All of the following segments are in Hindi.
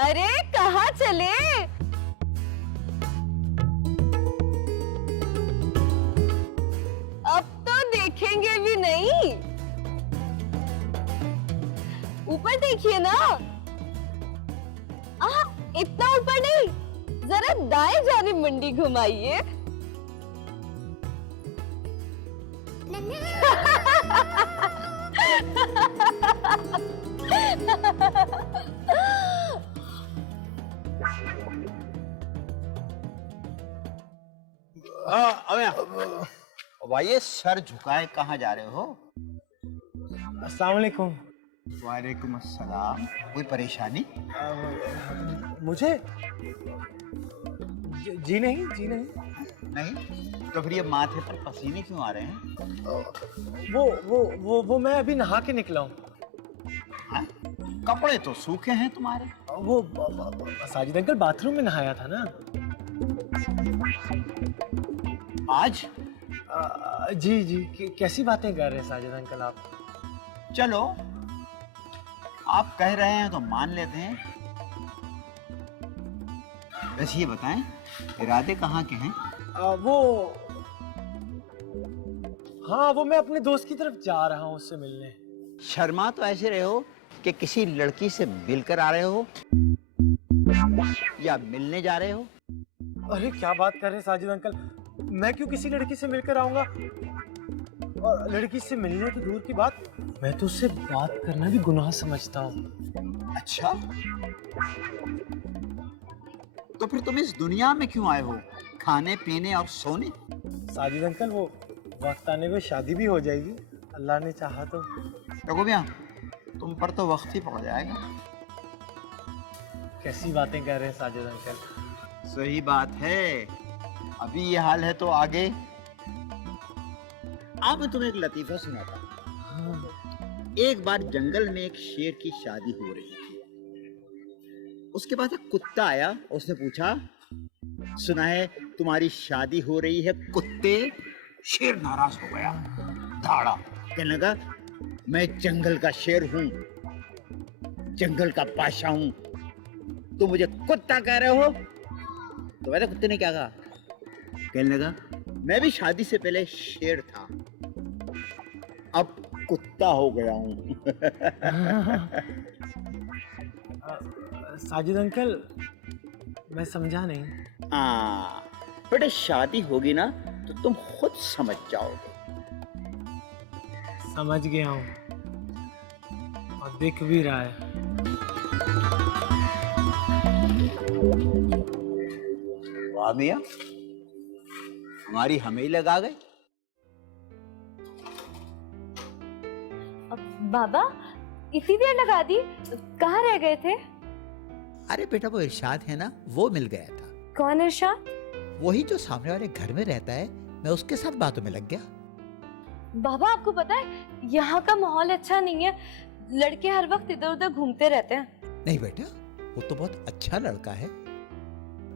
अरे कहाँ चले? अब तो देखेंगे भी नहीं। ऊपर देखिए ना। इतना ऊपर नहीं, जरा दाएं जाने मंडी घुमाइए। भाई सर झुकाए कहाँ जा रहे हो? अस्सलाम वालेकुम। वालेकुम अस्सलाम। कोई परेशानी? मुझे जी नहीं, जी नहीं। नहीं तो फिर ये माथे पर पसीने क्यों आ रहे हैं? वो मैं अभी नहा के निकला हूँ। हाँ? कपड़े तो सूखे हैं तुम्हारे। वो साजिद अंकल बाथरूम में नहाया था ना। आज? जी जी, कैसी बातें कर रहे हैं साजिद अंकल आप? चलो आप कह रहे हैं तो मान लेते हैं। बस ये बताएं इरादे कहाँ के हैं? वो मैं अपने दोस्त की तरफ जा रहा हूँ, उससे मिलने। शर्मा तो ऐसे रहे हो कि किसी लड़की से मिलकर आ रहे हो या मिलने जा रहे हो? अरे क्या बात कर रहे हैं साजिद अंकल, मैं क्यों किसी लड़की से मिलकर आऊंगा? और लड़की से मिलने तो दूर की बात, मैं तो उससे बात करना भी गुनाह समझता हूँ। अच्छा, तो फिर तुम इस दुनिया में क्यों आए हो? खाने पीने और सोने? साजिद अंकल वो वक्त आने पे शादी भी हो जाएगी, अल्लाह ने चाहा तो। देखो भैया, तुम पर तो वक्त ही पड़ जाएगा। कैसी बातें कर रहे हैं साजिद अंकल? सही बात है, अभी ये हाल है तो आगे। अब मैं तुम्हें एक लतीफा सुनाता हूँ। एक बार जंगल में एक शेर की शादी हो रही थी। उसके बाद एक कुत्ता आया, उसने पूछा, सुना है तुम्हारी शादी हो रही है कुत्ते? शेर नाराज हो गया, धाड़ा, कहने लगा, मैं जंगल का शेर हूँ, जंगल का बादशाह हूँ, तुम मुझे कुत्ता कह रहे हो? तो वैसे कुत्ते ने क्या कहा? कहने लगा, मैं भी शादी से पहले शेर था, अब कुत्ता हो गया हूँ। साजिद अंकल मैं समझा नहीं। हाँ बेटे, शादी होगी ना तो तुम खुद समझ जाओगे। समझ गया हूँ और दिख भी रहा है। वाह मियां, हमारी हमें ही लगा गए। बाबा इतनी देर लगा दी, कहाँ रह गए थे? अरे बेटा, वो इरशाद है ना, वो मिल गया था। कौन इरशाद? वही जो सामने वाले घर में रहता है, मैं उसके साथ बातों में लग गया। बाबा आपको पता है यहाँ का माहौल अच्छा नहीं है, लड़के हर वक्त इधर उधर घूमते रहते हैं। नहीं बेटा, वो तो बहुत अच्छा लड़का है।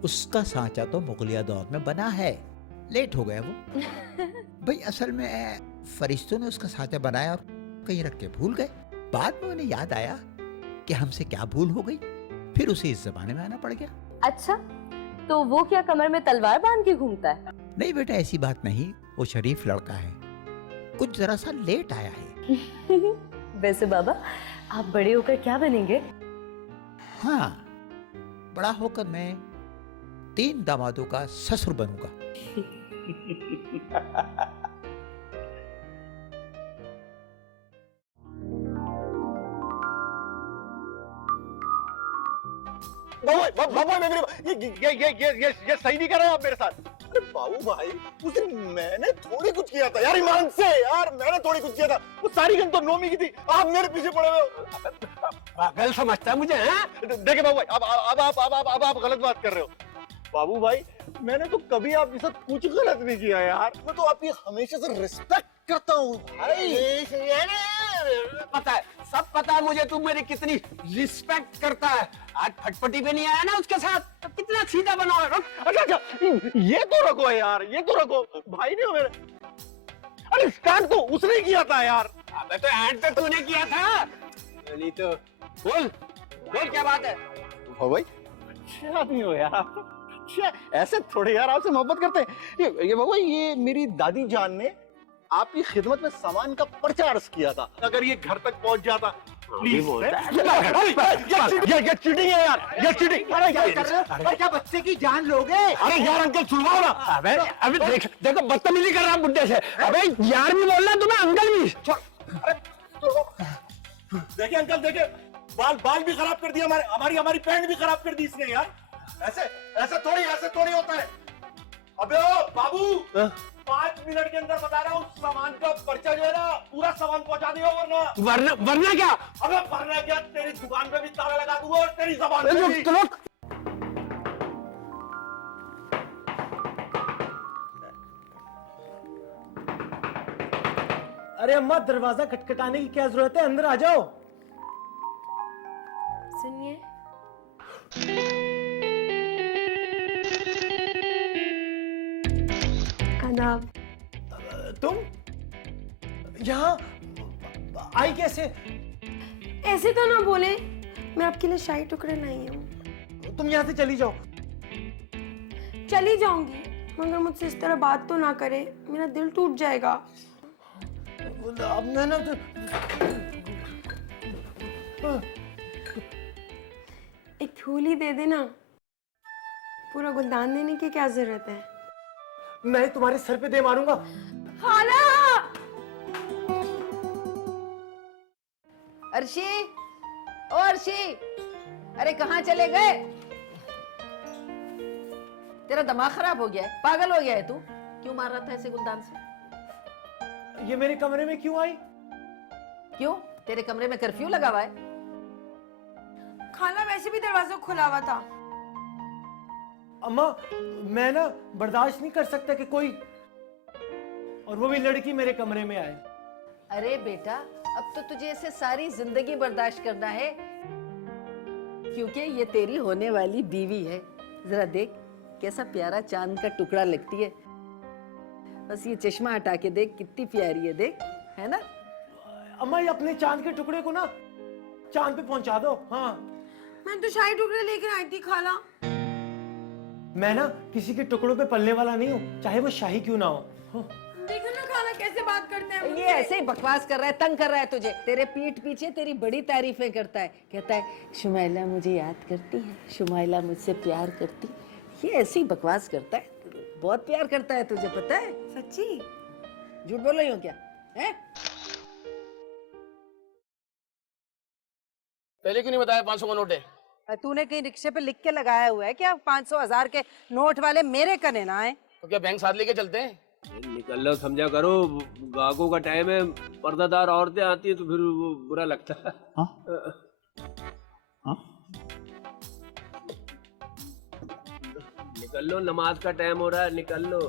उसका सांचा तो मुगलिया दौर में बना है, लेट हो गया वो। भाई असल में फरिश्तों ने उसका सांचा बनाया और कहीं रख के भूल गए। बाद में उन्हें याद आया कि हमसे क्या भूल हो गई, फिर उसे इस जमाने में आना पड़ गया। अच्छा, तो वो क्या कमर में तलवार बांध के घूमता है? नहीं बेटा, ऐसी बात नहीं, वो शरीफ लड़का है, कुछ जरा सा लेट आया है। वैसे बाबा आप बड़े होकर क्या बनेंगे? हाँ, बड़ा होकर मैं 3 दामादों का ससुर बनूंगा। ये सही नहीं कर रहे हो आप मेरे साथ। अरे बाबू भाई, उस दिन मैंने थोड़ी कुछ किया था यार, ईमान से यार, मैंने थोड़ी कुछ किया था। वो सारी गन तो नोमी की थी, आप मेरे पीछे पड़े हुए हो। पागल समझता है मुझे, हैं? देखिए बाबू भाई, अब आप गलत बात कर रहे हो। बाबू भाई, मैंने तो कभी आपके साथ कुछ गलत नहीं किया यार, मैं तो आपकी हमेशा से रिस्पेक्ट करता हूँ भाई। पता है, सब पता है मुझे, तू मेरी कितनी रिस्पेक्ट करता है। आज फटफटी पे नहीं आया ना उसके साथ, तो कितना सीधा बना है। अच्छा, ये तो रखो यार, ये तो रखो, भाई नहीं हो मेरे। अरे स्टार्ट तो उसने किया था यार। अबे तो एंड पे तूने किया था। नहीं तो बोल क्या बात है? हो भाई, अच्छे आदमी हो यार आप। अच्छा, ऐसे थोड़े यार आपसे मोहब्बत करते हैं। ये बाबा, ये मेरी दादी जान ने आपकी खिदमत में सामान का पर्चा अर्ज किया था। अगर ये घर तक पहुंच जाता, प्लीज। ये चीटिंग है यार, ये चीटिंग। अरे क्या कर रहे हो? अरे क्या बच्चे की जान लोगे? अरे यार अंकल सुनवाओ ना। अबे अबे देखो बदतमीजी कर रहा बुड्ढे से। अबे यार भी बोलना तुम्हें, अंकल भी। देखिए अंकल, देखिए बाल भी खराब कर दिया, हमारी पैंट भी खराब कर दी इसने यार। ऐसे थोड़ी होता है। अबे ओ बाबू, 5 मिनट के अंदर बता रहा हूँ, सामान का पर्चा जो है ना, पूरा सामान पहुंचा दियो, वरना क्या? अबे वरना क्या, तेरी दुकान पे भी ताला लगा दूंगा और तेरी जबान पे भी। रुक। अरे अम्मा, दरवाजा खटखटाने की क्या जरूरत है, अंदर आ जाओ। सुनिए, आदाब। तुम यहाँ आई कैसे? ऐसे तो ना बोले, मैं आपके लिए शाही टुकड़े लाई हूँ। तुम यहाँ से चली जाओ। चली जाऊंगी, मगर मुझसे इस तरह बात तो ना करे, मेरा दिल टूट जाएगा। अब मैं ना एक फूल ही दे देना, पूरा गुलदान देने की क्या जरूरत है? मैं तुम्हारे सर पे दे मारूंगा। खाला! अर्शी, ओ अर्शी, अरे कहाँ चले गए? तेरा दिमाग खराब हो गया है, पागल हो गया है तू? क्यों मार रहा था ऐसे गुलदान से? ये मेरे कमरे में क्यों आई? क्यों, तेरे कमरे में कर्फ्यू लगा हुआ है? खाला वैसे भी दरवाजा खुला हुआ था। अम्मा, मैं ना बर्दाश्त नहीं कर सकता कि कोई, और वो भी लड़की, मेरे कमरे में आए। अरे बेटा, अब तो तुझे ऐसे सारी जिंदगी बर्दाश्त करना है, क्योंकि ये तेरी होने वाली बीवी है। जरा देख कैसा प्यारा चांद का टुकड़ा लगती है। बस ये चश्मा हटा के देख, कितनी प्यारी है, देख, है ना? अम्मा, ये अपने चांद के टुकड़े को ना चांद पे पहुंचा दो। हाँ, मैं तो शाही टुकड़े लेकर आई थी खाला। मैं ना किसी के टुकड़ों पे पलने वाला नहीं हूँ, चाहे वो शाही क्यों ना हो। हाँ। देखो ना खाला कैसे बात करते हैं ये ऐसे ही बकवास कर रहा है, तंग कर रहा है तुझे। तेरे पीठ पीछे तेरी बड़ी तारीफें करता है, कहता है शुमाइला मुझे याद करती है, शुमाइला मुझसे प्यार करती है। ये ऐसे ही बकवास करता है, बहुत प्यार करता है तुझे, पता है? सच्ची? झूठ बोल रही हो क्या है? पहले क्यों नहीं बताया 500 का नोट है? तूने कहीं रिक्शे पे लिख के लगाया हुआ है क्या 500 1000 के नोट वाले मेरे कने ना आए? तो क्या बैंक साथ लेके चलते हैं? निकल लो, समझा करो, गाहकों का टाइम है, पर्दादार औरतें आती है तो फिर वो बुरा लगता है। निकल लो, नमाज का टाइम हो रहा है, निकल लो।